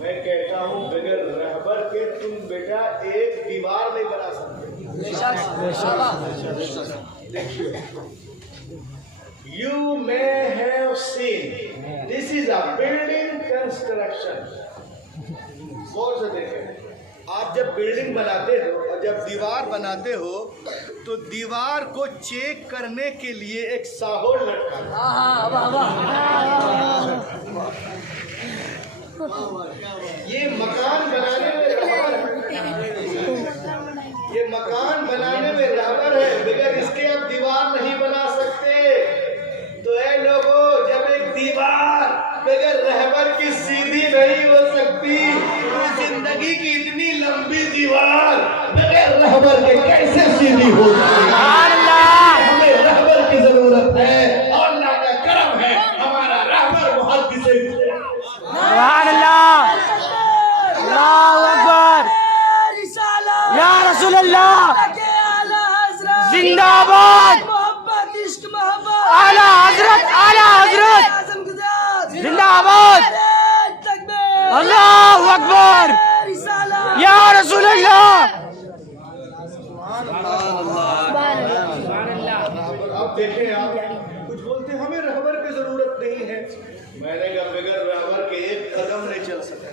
मैं कहता हूँ बगैर रहबर के तुम बेटा एक दीवार नहीं बना सकते। देखिए, You may have seen this is a building construction. गौर से देखें, आप जब बिल्डिंग बनाते हो और जब दीवार बनाते हो तो दीवार को चेक करने के लिए एक साहोर लटका है। ये मकान बनाने में रहबर, ये मकान बनाने में रहबर है, बगैर इसके आप दीवार नहीं बना सकते। तो ऐ लोगों, जब एक दीवार बगैर रहबर की सीधी नहीं हो सकती, तो जिंदगी की इतनी लंबी दीवार बगैर रहबर के कैसे सीधी हो सकती है? हमें रहबर की जरूरत है और अल्लाह का करम है, हमारा रहबर मुहद्दिस है। सुभान अल्लाह, अल्लाहू अकबर, या रसूल अल्लाह, जिंदाबाद, आला हजरत, आला हजरत, जिंदाबाद, अल्लाहू अकबर, या रसूल अल्लाह। आप देखें, आप कुछ बोलते हैं हमें रहबर की जरूरत नहीं है। मैंने कहा बगैर रहबर के एक कदम नहीं चल सकते,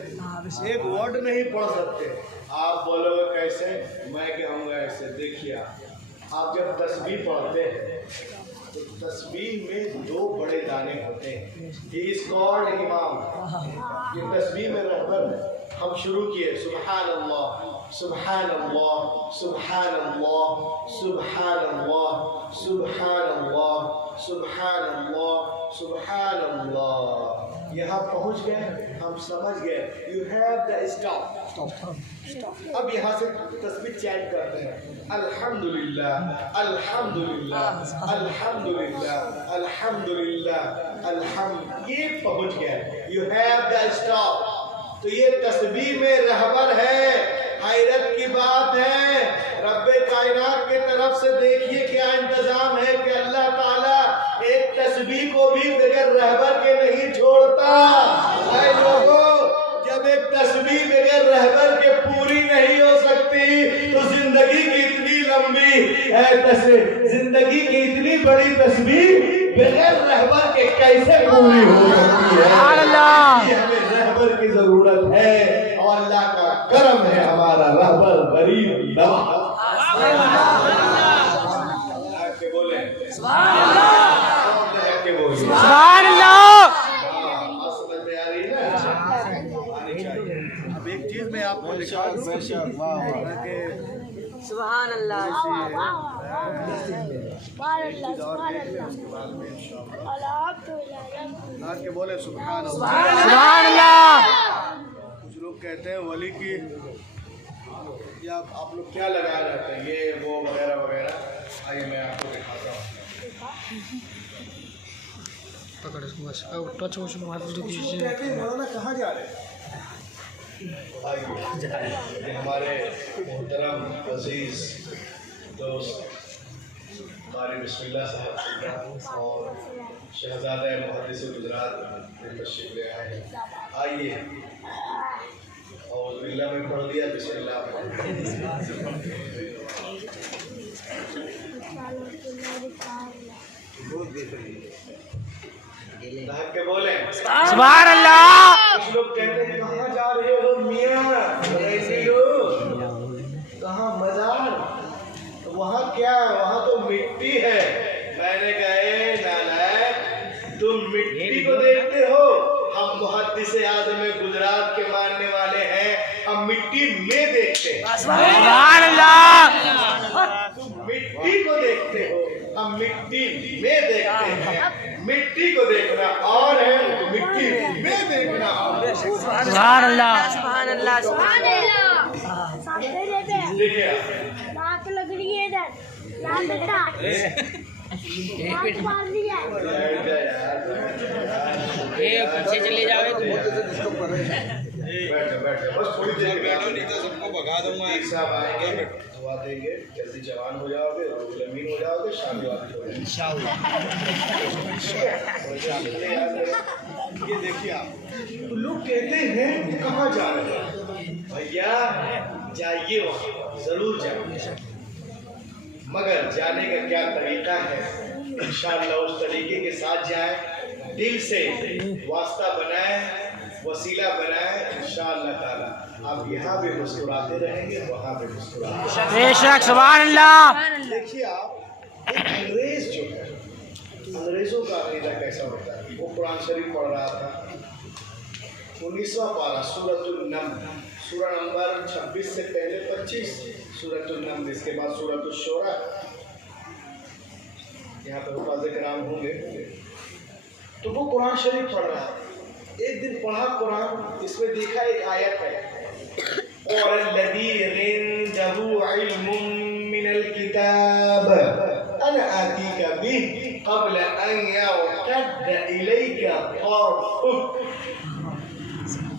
एक वर्ड नहीं पढ़ सकते। आप बोलोगे कैसे? मैं कहूँगा ऐसे। देखिए, आप जब तस्बीह पढ़ते हैं तो तस्बीह में 2 बड़े दाने होते हैं। He is called इमाम। ये तस्बीह में रहबर है। हम शुरू किए सुभान अल्लाह, सुभान अल्लाह, सुभान अल्लाह, सुभान अल्लाह, सुभान अल्लाह, सुभान अल्लाह, सुभान अल्लाह। यहाँ पहुँच गए, हम समझ गए। You have the stop. अब यहाँ से तस्बीह चेक करते हैं। अल्हम्दुलिल्लाह, अल्हम्दुलिल्लाह, अल्हम्दुलिल्लाह, अल्हम्दुलिल्लाह, ये पहुँच गए। You have the stop. तो ये तस्बीह में रहबर है। हैरत की बात है, रब्बे कायनात के तरफ से देखिए क्या इंतजाम है कि अल्लाह ताला एक तस्बीह को भी बगैर रहबर के नहीं छोड़ता। ऐ लोगों, जब एक तस्बीह बगैर रहबर के पूरी नहीं हो सकती तो जिंदगी की इतनी लंबी जिंदगी की इतनी बड़ी तस्बीह बगैर रहबर के कैसे पूरी हो सकती है? हमें रहबर की जरूरत है और अल्लाह का करम है, हमारा रहबर गरीब के बोले सुभान अल्लाह। समझ में आ रही है ना? आनी चाहिए। अब एक चीज मैं आपको दिखा दूं। सुभान अल्लाह, के बोले सुभान अल्लाह। कुछ लोग कहते हैं वली की या आप लोग क्या लगाए रहते हैं, ये वो वगैरह वगैरह। आइए मैं आपको दिखाता हूँ। मौलाना कहाँ जा रहे हैं? हमारे मोहतरम अजीज दोस्त हमारे बिस्मिल्लाह साहब और शहजादा मुहद्दिस गुजरात तशरीफ ले आए हैं। आइए, और बिल्ला में पढ़ दिया, बिस्मिल्लाह के बोले सुभान अल्लाह। कुछ लोग कहते हैं कहाँ जा रहे हो मियाँ, ऐसे लोग कहाँ मजार, तो वहाँ क्या, वहाँ तो मिट्टी है। मैंने कहा नालायक, तुम मिट्टी को देखते हो, हम मुहद्दिस आज़म गुजरात के मानने वाले हैं, हम मिट्टी में देखते हैं। सुभान अल्लाह। तुम मिट्टी को देखते हो, हम मिट्टी में देखते हैं। मिट्टी को देखना और है, मिट्टी में देखना और है। सुभान अल्लाह, सुभान अल्लाह, सुभान अल्लाह। देखिए नाक लग रही है इधर, नाक बेटा नाक मार लिया है। पीछे चले जाओ। बैठो बैठो, बस थोड़ी देर बैठो, नहीं तो सबको भगा दूंगा। एक साहब आएंगे, दुआ देंगे, जल्दी जवान हो जाओगे, जमीन हो जाओगे, शादी वादी हो जाएगी इंशाअल्लाह। ये देखिए आप, तो लोग कहते हैं कहाँ जा रहे हैं? भैया जाइए, वहाँ जरूर जाइए, मगर जाने का क्या तरीका है? इंशाअल्लाह उस तरीके के साथ जाए। दिल से वास्ता बनाए, वसीला बनाए, इंशाअल्लाह ताला आप यहाँ भी मुस्कुराते रहेंगे, वहाँ भी मुस्कुराते। बेशक, सुभान अल्लाह। देखिए आप, एक अंग्रेज जो है, अंग्रेजों का अकीदा कैसा होता है। वो कुरान शरीफ पढ़ रहा था, 19वां पारा सूरतुल नम्ल, सूरा नंबर 26 से पहले 25 सूरतुल नम्ल, इसके बाद सूरतुल शोरा। यहाँ पर हुफ़ाज़ किराम होंगे, तो वो कुरान शरीफ पढ़ रहा है। एक दिन पढ़ा कुरान, इसमें देखा एक आयत है, और लदी रिंदहु इल्मुम मिनल किताब अना आतीका बिही क़ब्ल अन यरतद्द इलैका तर्फुक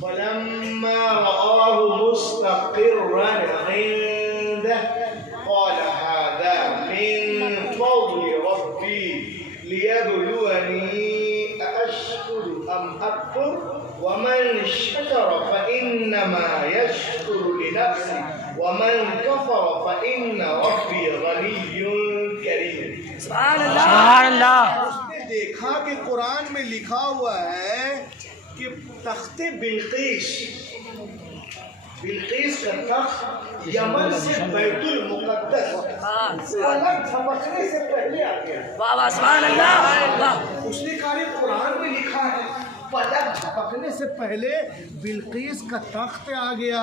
फलम्मा रआहु मुस्तक़िर्रन इंदहु क़ाल हाज़ा मिन फ़ज़्लि रब्बी लियब्लुवनी अअश्कुरु अम अकफुर वमन शकर फ़इन्नमा यशकुरु लिनफ्सिही वमन कफ़र फ़इन्न रब्बी गनिय्युन करीम। सुभान अल्लाह। उसने देखा कि कुरान में लिखा हुआ है कि तख्ते बिल्कीस का तख्त यमन से बैतुल मुक़द्दस पलक झपकने से पहले आ गया। वाह वाह, सुभान अल्लाह। उसने कहा कि कुरान में लिखा है पलक झपकने से पहले बिल्कीस का तख्त आ गया,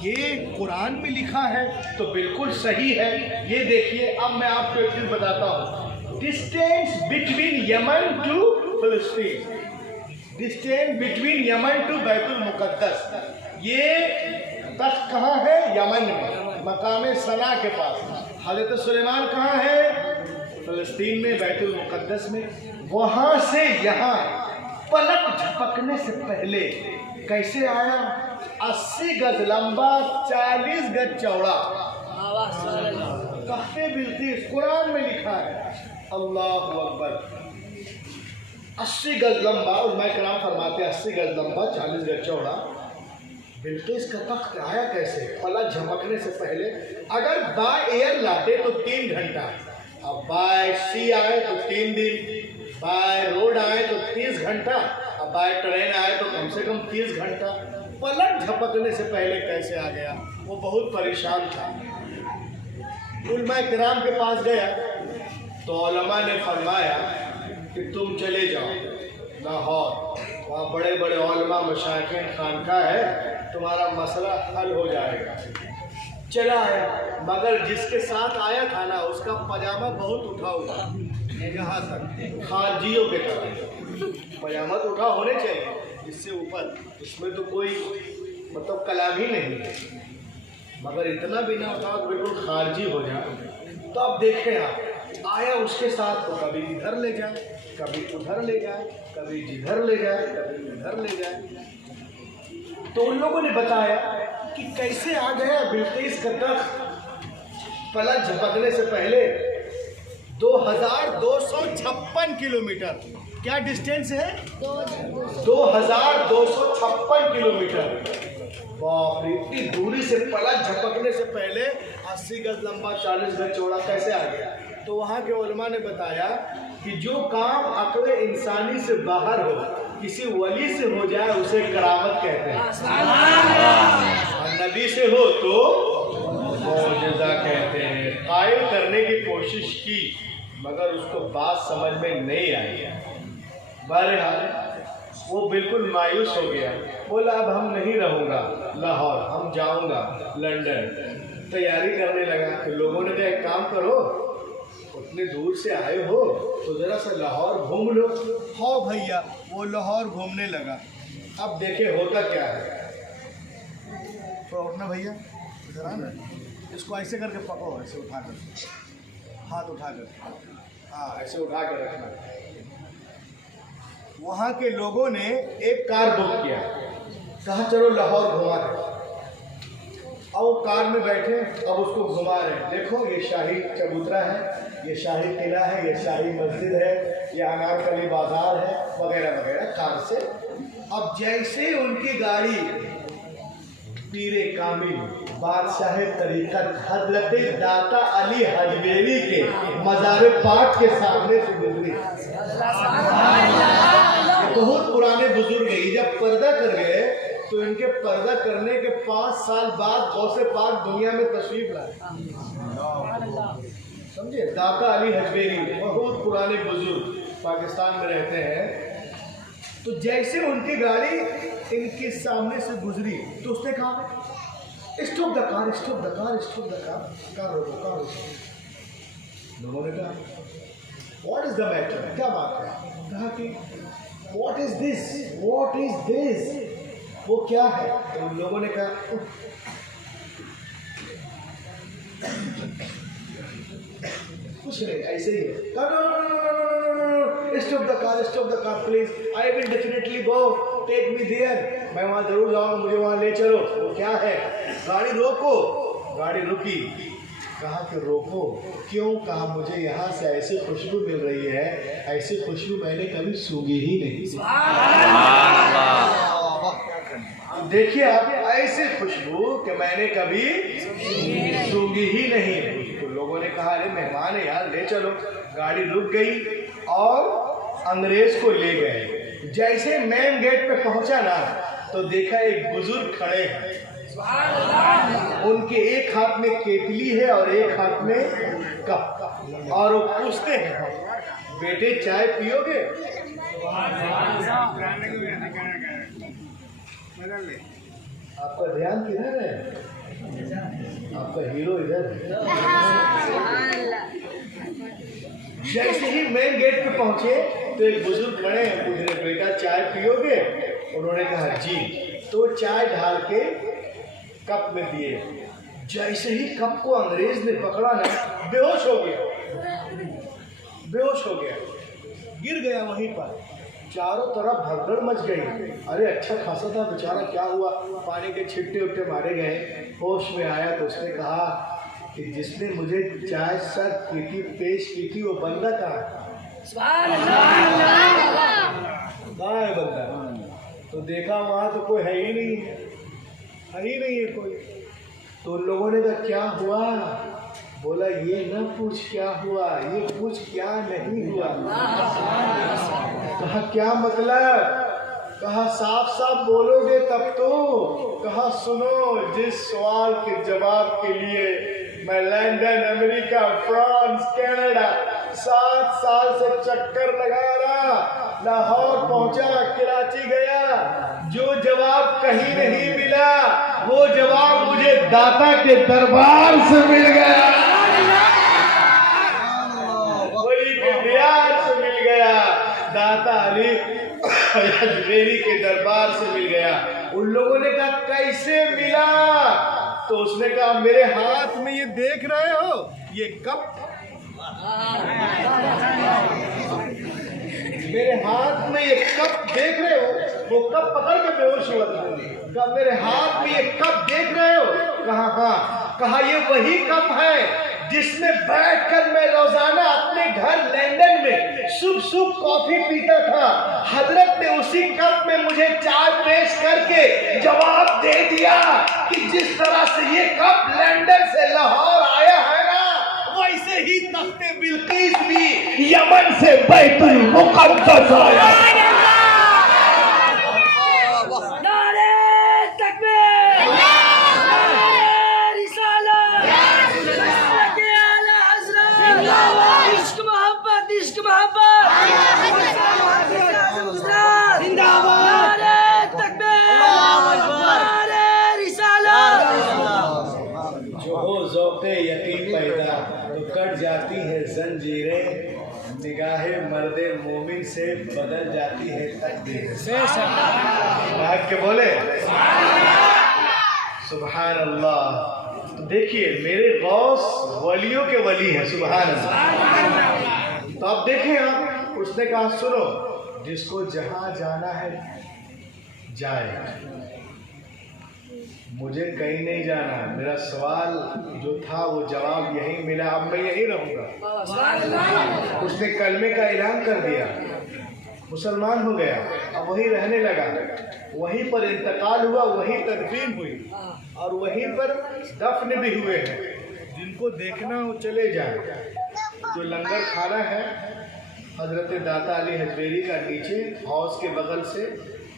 ये कुरान में लिखा है तो बिल्कुल सही है। ये देखिए, अब मैं आपको एक चीज बताता हूँ, distance between Yemen to Palestine, distance between Yemen to बैतुल मुक़द्दस, ये तख्त कहाँ है? यमन में, मकाम सना के पास। हज़रत सुलेमान कहाँ है? फिलिस्तीन में, बैतुल मुक़द्दस में। वहाँ से यहाँ पलक झपकने से पहले कैसे आया? 80 गज लंबा, 40 गज चौड़ा तख्ते बिल्कीस, कुरान में लिखा है। अल्लाहु अकबर। 80 गज लंबा, उलमा किराम फरमाते हैं 80 गज लंबा, 40 गज चौड़ा बिल्कीस का तख्त आया कैसे? पलक झपकने से पहले। अगर बाय एयर लाते तो 3 घंटा, अब बाय सी आए तो 3 दिन, बाय रोड आए तो 30 घंटा, अब बाय ट्रेन आए तो कम से कम 30 घंटा। पलक झपकने से पहले कैसे आ गया? वो बहुत परेशान था। उलमा किराम के पास गया तो उलमा ने फरमाया कि तुम चले जाओ लाहौर, वहाँ बड़े बड़े उलमा मशाइखीन खानका है, तुम्हारा मसला हल हो जाएगा। चला आया, मगर जिसके साथ आया था ना, उसका पजामा बहुत उठा हुआ, यहाँ तक खारजियों के तरह पजामा तो उठा होने चाहिए, इससे ऊपर, इसमें तो कोई मतलब कलाम ही नहीं है, मगर इतना भी ना उठा बिल्कुल खारजी हो जाए। तो अब देखें आप, आया उसके साथ तो कभी इधर ले जाए, कभी उधर ले जाए, कभी जिधर ले जाए, कभी उधर ले जाए। तो उन लोगों ने बताया कि कैसे आ गया बिल्कीस का तख्त पलक झपकने से पहले। 2256 किलोमीटर, क्या डिस्टेंस है? 2256 किलोमीटर। बाप रे, इतनी दूरी से पलक झपकने से पहले 80 गज लंबा, 40 गज चौड़ा कैसे आ गया? तो वहाँ के उलमा ने बताया कि जो काम अक्ल इंसानी से बाहर हो, किसी वली से हो जाए, उसे करामत कहते हैं, और नबी से हो तो मौजज़ा कहते हैं। कायल करने की कोशिश की मगर उसको बात समझ में नहीं आई। बहरहाल वो बिल्कुल मायूस हो गया, बोला अब हम नहीं रहूँगा लाहौर, हम जाऊँगा लंदन। तैयारी करने लगा। तो लोगों ने कहा एक काम करो, उतने दूर से आए हो तो ज़रा सा लाहौर घूम लो। हाँ भैया, वो लाहौर घूमने लगा। अब देखे होता क्या है। तो उठना भैया, इधर आना, इसको ऐसे करके पकड़ो, ऐसे उठा कर, हाथ उठा कर, हाँ ऐसे उठा कर रखना। वहाँ के लोगों ने एक कार बुक किया, कहा चलो लाहौर घुमा रहे। अब वो कार में बैठे, अब उसको घुमा रहे। देखो ये शाही चबूतरा है, ये शाही किला है, ये शाही मस्जिद है, ये अनारकली बाजार है, वगैरह वगैरह कार से। अब जैसे उनकी गाड़ी पीरे कामिल बादशाह तरीक़त हज़रत दाता अली हजवेरी के मज़ार पाक के सामने से गुजरी, बहुत पुराने बुजुर्ग हैं, जब पर्दा कर गए तो इनके पर्दा करने के 5 साल बाद गौसे पाक दुनिया में तशरीफ लाए। समझे? दाता अली हजवेरी, बहुत पुराने बुजुर्ग, पाकिस्तान में रहते हैं। तो जैसे उनकी गाड़ी इनके सामने से गुजरी तो उसने कहा stop the car, stop the car, stop the car, car रोको, कार रोको। लोगों ने कहा व्हाट इज द मैटर, क्या बात है? कहा कि what is this, what is this, वो क्या है? तो उन लोगों ने कहा कुछ नहीं, ऐसे ही है। Stop the car, stop the car please, I will definitely go, take me there, मैं वहां जरूर जाऊंगा, मुझे वहां ले चलो। वो क्या है? गाड़ी रोको। गाड़ी रुकी। कहा कि रोको क्यों? कहा मुझे यहाँ से ऐसी खुशबू मिल रही है, ऐसी खुशबू मैंने कभी सूंघी ही नहीं। देखिए आप, ऐसे खुशबू कि मैंने कभी सूंघी ही नहीं। तो लोगों ने कहा अरे मेहमान है यार, ले चलो। गाड़ी रुक गई और अंग्रेज को ले गए। जैसे मेन गेट पे पहुंचा ना तो देखा एक बुजुर्ग खड़े हैं, उनके एक हाथ में केतली है और एक हाथ में कप, और वो पूछते हैं बेटे चाय पियोगे? आपका ध्यान किधर है? आपका हीरो इधर है। जैसे ही मेन गेट पे पहुंचे तो एक बुजुर्ग खड़े हैं, पूछ रहे बेटा चाय पियोगे? उन्होंने कहा जी। तो चाय ढाल के कप में दिए। जैसे ही कप को अंग्रेज ने पकड़ा ना, बेहोश हो गया, बेहोश हो गया, गिर गया वहीं पर। चारों तरफ भगदड़ मच गई। अरे अच्छा खासा था बेचारा, क्या हुआ? पानी के छिट्टे उट्टे मारे गए। होश में आया तो उसने कहा कि जिसने मुझे चाय सर्व की थी, पेश की थी, वो बंदा कहाँ है? बंदा तो देखा वहां तो कोई है ही नहीं, है ही नहीं है कोई। तो लोगों ने कहा क्या हुआ? बोला ये न पूछ क्या हुआ, ये पूछ क्या नहीं हुआ। कहा क्या मतलब? कहा साफ साफ बोलोगे तब तो। कहा सुनो, जिस सवाल के जवाब के लिए मैं लंदन, अमेरिका, फ्रांस, कनाडा 7 साल से चक्कर लगा रहा, लाहौर पहुंचा, कराची गया, जो जवाब कहीं नहीं मिला वो जवाब मुझे दाता के दरबार से मिल गया, वली के दियार से मिल गया, दाता अली हजवेरी के दरबार से मिल गया। उन लोगों ने कहा कैसे मिला? तो उसने कहा मेरे हाथ में ये देख रहे हो, ये कप, मेरे हाथ में ये कप देख रहे हो? वो कप पकड़ के बेहोश हुआ था। कहा मेरे हाथ में ये कप देख रहे हो? कहा हाँ। कहा ये वही कप है जिसमें बैठकर मैं रोजाना अपने घर लंदन में सुबह सुबह कॉफी पीता था। हजरत ने उसी कप में मुझे चाय पेश करके जवाब दे दिया कि जिस तरह से ये कप लंदन से लाहौर आया है ना, वैसे ही तख्ते बिल्किस भी यमन से बैतुल मुक़द्दस आया। कट जाती है जंजीरें, निगाहे मर्दे मोमिन से बदल जाती है तकदीर। भाग के बोले सुभान अल्लाह। तो देखिए मेरे गौस वलियों के वली हैं, सुभान अल्लाह। तो अब देखें आप, उसने कहा सुनो, जिसको जहां जाना है जाए, मुझे कहीं नहीं जाना। मेरा सवाल जो था वो जवाब यही मिला, अब मैं यही रहूंगा। उसने कलमे का ऐलान कर दिया, मुसलमान हो गया, अब वहीं रहने लगा, वहीं पर इंतकाल हुआ, वहीं तदफीन हुई और वहीं पर दफन भी हुए हैं। जिनको देखना हो चले जाए। जो लंगर खाना है हज़रत दाता अली हजवेरी का नीचे हौज के बगल से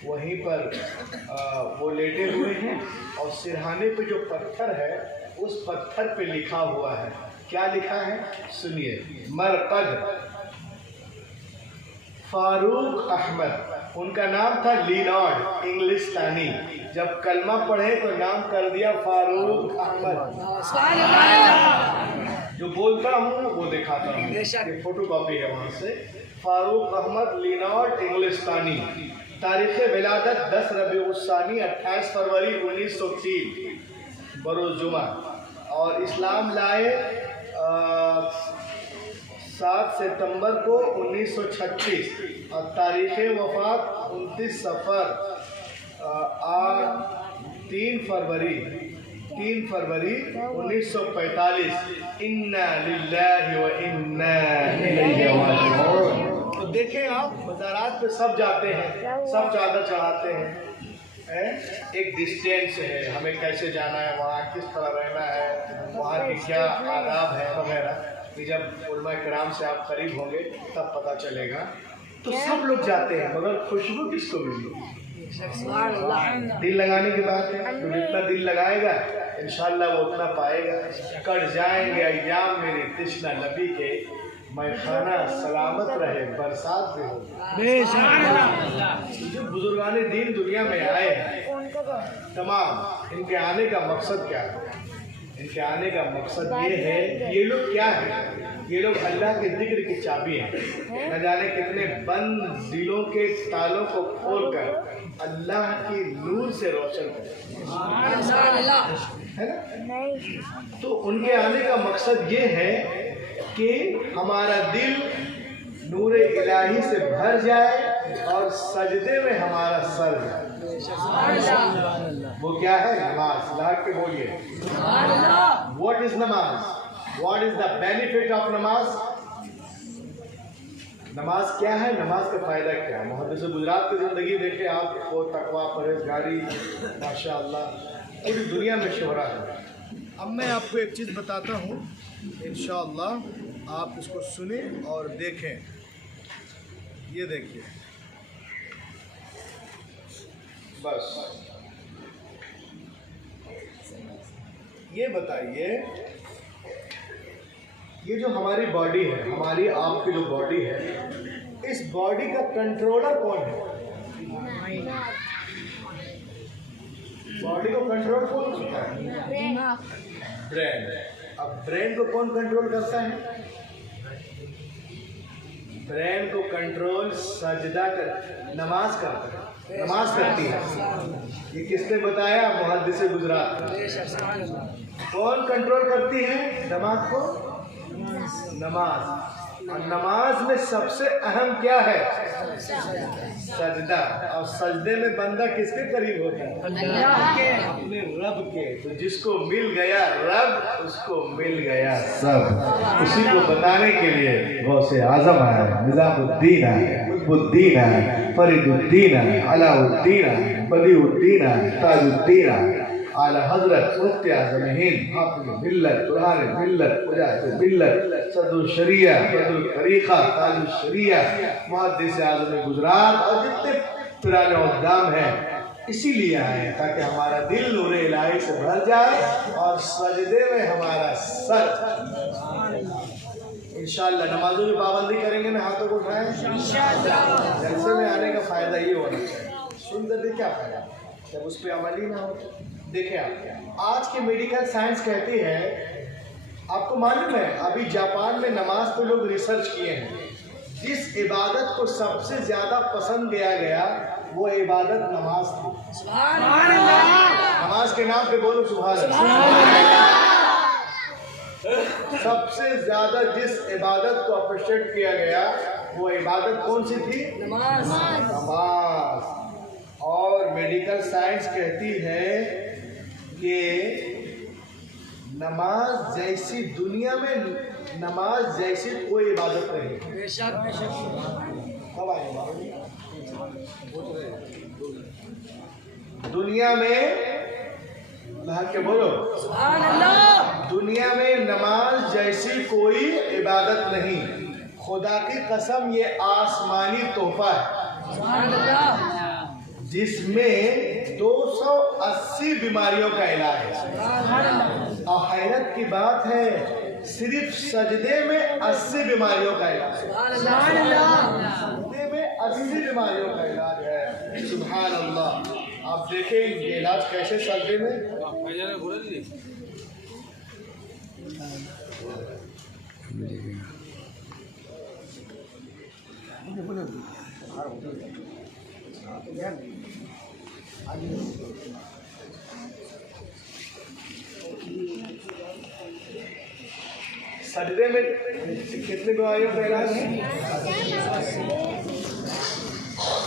वहीं पर वो लेटे हुए हैं और सिरहाने पे जो पत्थर है उस पत्थर पे लिखा हुआ है। क्या लिखा है सुनिए। मरकद फारूक अहमद, उनका नाम था लिनॉर्ड इंग्लिस्तानी। जब कलमा पढ़े तो नाम कर दिया फारूक अहमद। जो बोलता हूँ वो दिखाता हूँ, ये फोटो कॉपी है वहाँ से। फारूक अहमद लिनॉर्ड इंग्लिस्तानी, तारीख़ विलादत 10 रबीउस्सानी 28 फरवरी 1903 बरोज़ जुमा, और इस्लाम लाए 7 सितंबर को 1936 और तारीख़ वफ़ात 29 सफ़र 3 फरवरी 1945। इन्ना लिल्लाहि व इन्ना इलैहि राजिऊन। तो देखें आप, बाजारात पे सब जाते हैं, सब चादर चढ़ाते हैं, एक डिस्टेंस है, हमें कैसे जाना है, वहाँ किस तरह रहना है, वहाँ की क्या आदाब है वगैरह। कि जब उलमा किराम से आप करीब होंगे तब पता चलेगा। तो सब लोग जाते हैं, मगर खुशबू किसको मिली? दिल लगाने की बात है। तो जितना दिल लगाएगा इंशाअल्लाह वो उतना पाएगा। कट जाएंगे अय्याम मेरे तिश्ना नबी के, मैं खाना सलामत रहे बरसात भी हो। जो बुजुर्गाने दीन दुनिया में आए हैं तमाम, इनके आने का मकसद क्या है? इनके आने का मकसद ये है, ये लोग क्या है? ये लोग अल्लाह के जिक्र की चाबी हैं। न जाने कितने बंद दिलों के तालों को खोलकर अल्लाह की नूर से रोशन कर, है ना? तो उनके आने का मकसद ये है कि हमारा दिल नूर इलाही से भर जाए और सजदे में हमारा सर जाए। वो क्या है? नमाज। लाग के बोलिए, व्हाट इज नमाज? What is the benefit of नमाज? नमाज क्या है? नमाज का फ़ायदा क्या है? मुहद्दिस गुजरात की ज़िंदगी देखे आप, वो तकवा परहेज़गारी माशाअल्लाह पूरी दुनिया में शोहरा है। अब मैं आपको एक चीज़ बताता हूँ, इंशाअल्लाह आप इसको सुने और देखें। ये देखिए, बस ये बताइए, ये जो हमारी बॉडी है, हमारी आपकी जो बॉडी है, इस बॉडी का कंट्रोलर कौन है? बॉडी को कंट्रोल कौन करता है? ब्रेन। अब ब्रेन को कौन कंट्रोल करता है? ब्रेन को कंट्रोल सजदा कर, नमाज करता है, नमाज करती है। ये किसने बताया? मुहद्दिस गुजरात। कौन कंट्रोल करती है नमाज को? नमाज। और नमाज में सबसे अहम क्या है? सजदा। और सजदे में बंदा किसके करीब होता है? अपने रब के। तो जिसको मिल गया रब, उसको मिल गया सब। उसी को बताने के लिए गौसे आजम आया, निजामुद्दीन आया, कुतुबुद्दीन आया, फरीदुद्दीन आया, अलाउद्दीन आया, बदीउद्दीन आया, ताजुद्दीन आया, आला हजरत मुफ्ती आज़म हिंद, हाफ़िज़ मिल्लत, कुरान मिल्लत, मुजाहिद मिल्लत, सदरुल शरिया, सदरुल तरीक़ा, ताजुल शरिया, मुहद्दिस आज़म गुजरात और जितने पुराने उद्दाम हैं, इसीलिए आए हैं ताकि हमारा दिल नूर इलाही से भर जाए और सजदे में हमारा सर। इंशाअल्लाह नमाजों की पाबंदी करेंगे ना, हाथों को उठाएं इंशाअल्लाह। जलसे में आने का फ़ायदा ये होना चाहिए। सुनकर क्या फ़ायदा जब उस पर अमल ही ना हो? देखिए आप, आज की मेडिकल साइंस कहती है, आपको मालूम है अभी जापान में नमाज पे लोग रिसर्च किए हैं, जिस इबादत को सबसे ज़्यादा पसंद किया गया वो इबादत नमाज थी। नमाज के नाम पे बोलो सुभान अल्लाह। सबसे ज़्यादा जिस इबादत को अप्रिशिएट किया गया वो इबादत कौन सी थी? नमाज। और मेडिकल साइंस कहती है कि नमाज जैसी दुनिया में नमाज जैसी कोई इबादत नहीं। दुनिया में के बोलो दुनिया में नमाज जैसी कोई इबादत नहीं। खुदा की कसम ये आसमानी तोहफा है जिसमें 280 बीमारियों का इलाज है। और हैरत की बात है सिर्फ सजदे में 80 बीमारियों का इलाज है। सजदे में 80 बीमारियों का इलाज है। सुभान अल्लाह। आप देखें ये इलाज कैसे सजदे में। सजदे में कितने बीमारियों का इलाज है?